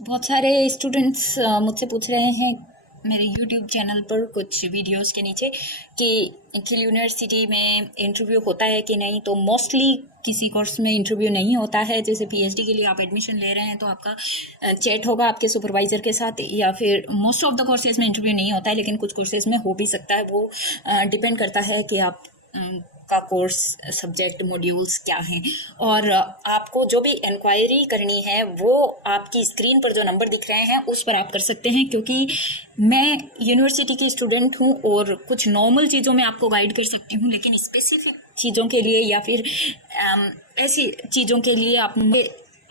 बहुत सारे स्टूडेंट्स मुझसे पूछ रहे हैं मेरे यूट्यूब चैनल पर कुछ वीडियोस के नीचे कि किल यूनिवर्सिटी में इंटरव्यू होता है कि नहीं। तो मोस्टली किसी कोर्स में इंटरव्यू नहीं होता है। जैसे पीएचडी के लिए आप एडमिशन ले रहे हैं तो आपका चैट होगा आपके सुपरवाइजर के साथ, या फिर मोस्ट ऑफ द कोर्सेज में इंटरव्यू नहीं होता है, लेकिन कुछ कोर्सेज में हो भी सकता है। वो डिपेंड करता है कि आप का कोर्स सब्जेक्ट मॉड्यूल्स क्या हैं। और आपको जो भी इंक्वायरी करनी है वो आपकी स्क्रीन पर जो नंबर दिख रहे हैं उस पर आप कर सकते हैं, क्योंकि मैं यूनिवर्सिटी की स्टूडेंट हूं और कुछ नॉर्मल चीज़ों में आपको गाइड कर सकती हूं, लेकिन स्पेसिफिक चीज़ों के लिए या फिर ऐसी चीज़ों के लिए आप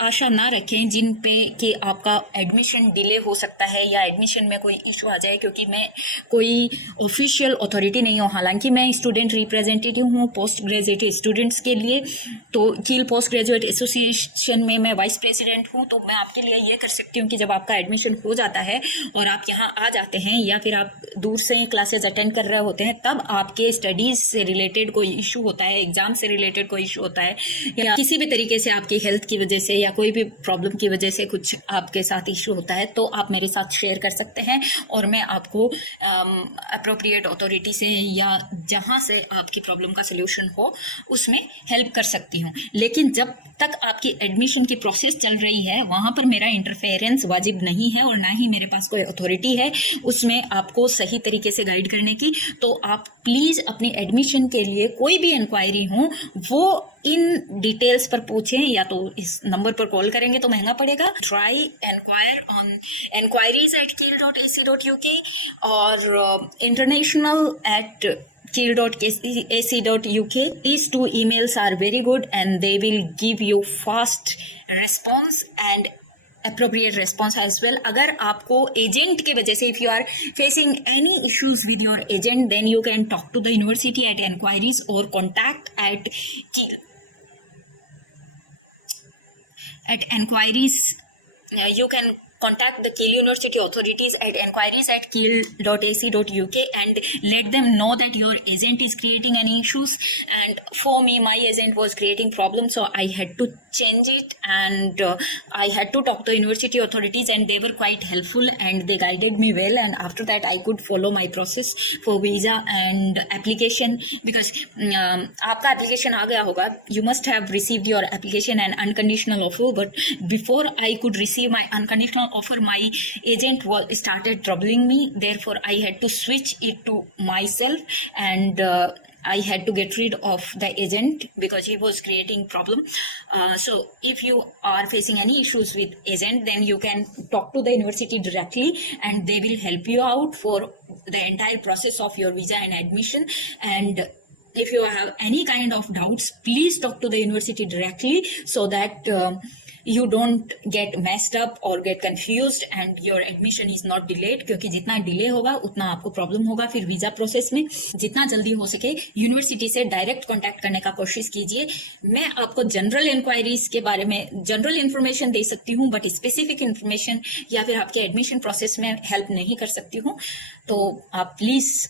आशा ना रखें जिन पे कि आपका एडमिशन डिले हो सकता है या एडमिशन में कोई इशू आ जाए। क्योंकि मैं कोई ऑफिशियल अथॉरिटी नहीं हूँ, हालांकि मैं स्टूडेंट रिप्रेजेंटेटिव हूँ पोस्ट ग्रेजुएट स्टूडेंट्स के लिए। तो कील पोस्ट ग्रेजुएट एसोसिएशन में मैं वाइस प्रेसिडेंट हूँ। तो मैं आपके लिए ये कर सकती हूँ कि जब आपका एडमिशन हो जाता है और आप यहाँ आ जाते हैं या फिर आप दूर से क्लासेज अटेंड कर रहे होते हैं, तब आपके स्टडीज़ से रिलेटेड कोई इशू होता है, एग्जाम से रिलेटेड कोई इशू होता है, या किसी भी तरीके से आपकी हेल्थ की वजह से या कोई भी प्रॉब्लम की वजह से कुछ आपके साथ इशू होता है, तो आप मेरे साथ शेयर कर सकते हैं और मैं आपको अप्रोप्रिएट अथॉरिटी से या जहां से आपकी प्रॉब्लम का सलूशन हो उसमें हेल्प कर सकती हूं। लेकिन जब तक आपकी एडमिशन की प्रोसेस चल रही है वहां पर मेरा इंटरफेरेंस वाजिब नहीं है और ना ही मेरे पास कोई अथॉरिटी है उसमें आपको सही तरीके से गाइड करने की। तो आप प्लीज अपनी एडमिशन के लिए कोई भी इंक्वायरी हो वो इन डिटेल्स पर पूछें, या तो इस नंबर पर कॉल करेंगे तो महंगा पड़ेगा। ट्राई एनक्वायर ऑन enquiries@kiel.ac.uk और international@kiel.ac.uk. These two emails are very good and they will give you fast response and appropriate response as well. अगर आपको एजेंट के वजह से, if you are facing any issues with your agent, then you can talk to the university at enquiries or contact at enquiries. You can contact the Kiel University authorities at enquiries@kiel.ac.uk and let them know that your agent is creating any issues. And for me, my agent was creating problems, so I had to change it, and I had to talk to university authorities, and they were quite helpful and they guided me well. And after that, I could follow my process for visa and application, because आपका application आ गया होगा. You must have received your application and unconditional offer, but before I could receive my unconditional offer, my agent started troubling me. Therefore, I had to switch it to myself, and I had to get rid of the agent because he was creating problem. So if you are facing any issues with agent, then you can talk to the university directly and they will help you out for the entire process of your visa and admission. And if you have any kind of doubts, please talk to the university directly so that you don't get messed up or get confused and your admission is not delayed. क्योंकि जितना डिले होगा उतना आपको प्रॉब्लम होगा फिर visa process में। जितना जल्दी हो सके यूनिवर्सिटी से डायरेक्ट कांटेक्ट करने का कोशिश कीजिए। मैं आपको जनरल इंक्वायरीज के बारे में जनरल इन्फॉर्मेशन दे सकती हूँ, बट स्पेसिफिक इन्फॉर्मेशन या फिर आपके एडमिशन प्रोसेस में हेल्प नहीं कर सकती हूँ। तो आप प्लीज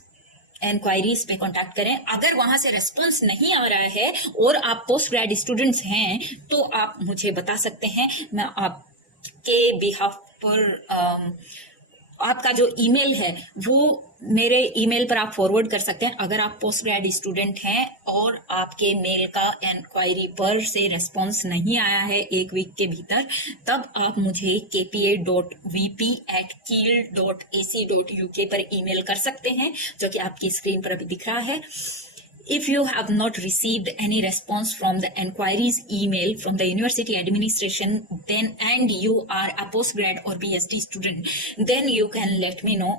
इंक्वायरीज पे कांटेक्ट करें। अगर वहां से रेस्पॉन्स नहीं आ रहा है और आप पोस्ट ग्रेड स्टूडेंट्स हैं तो आप मुझे बता सकते हैं। मैं आपके बिहाफ पर आपका जो ईमेल है वो मेरे ईमेल पर आप फॉरवर्ड कर सकते हैं। अगर आप पोस्ट ग्रेड स्टूडेंट हैं और आपके मेल का इंक्वायरी पर से रेस्पॉन्स नहीं आया है 1 वीक के भीतर, तब आप मुझे kpa.vp@kiel.ac.uk पर ईमेल कर सकते हैं, जो कि आपकी स्क्रीन पर अभी दिख रहा है। If you have not received any response from the enquiries email from the university administration, then and you are a postgrad or PhD student, then you can let me know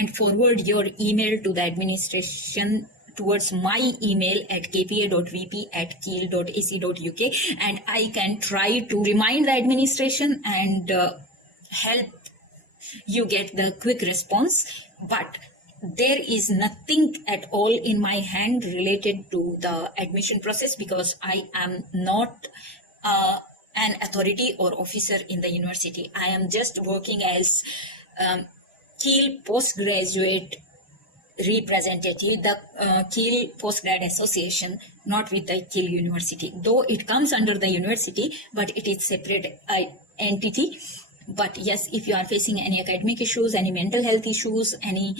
and forward your email to the administration towards my email at kpa.vp@kiel.ac.uk, and I can try to remind the administration and help you get the quick response. But there is nothing at all in my hand related to the admission process because I am not an authority or officer in the university. I am just working as Kiel Postgraduate representative, the Kiel Postgrad Association, not with the Kiel University. Though it comes under the university, but it is separate entity. But yes, if you are facing any academic issues, any mental health issues, any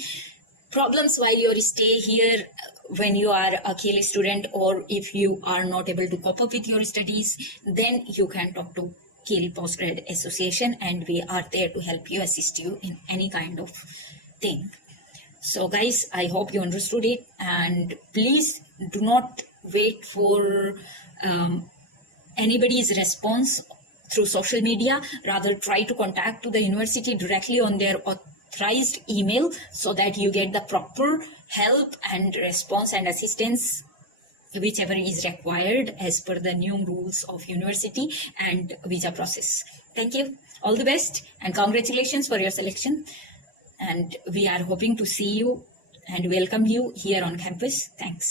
problems while you stay here when you are a KELE student, or if you are not able to cope up with your studies, then you can talk to KELE Postgrad Association, and we are there to help you, assist you in any kind of thing. So guys, I hope you understood it, and please do not wait for anybody's response through social media. Rather, try to contact to the university directly on their authorized email, so that you get the proper help and response and assistance whichever is required as per the new rules of university and visa process. Thank you. All the best and congratulations for your selection. And we are hoping to see you and welcome you here on campus. Thanks.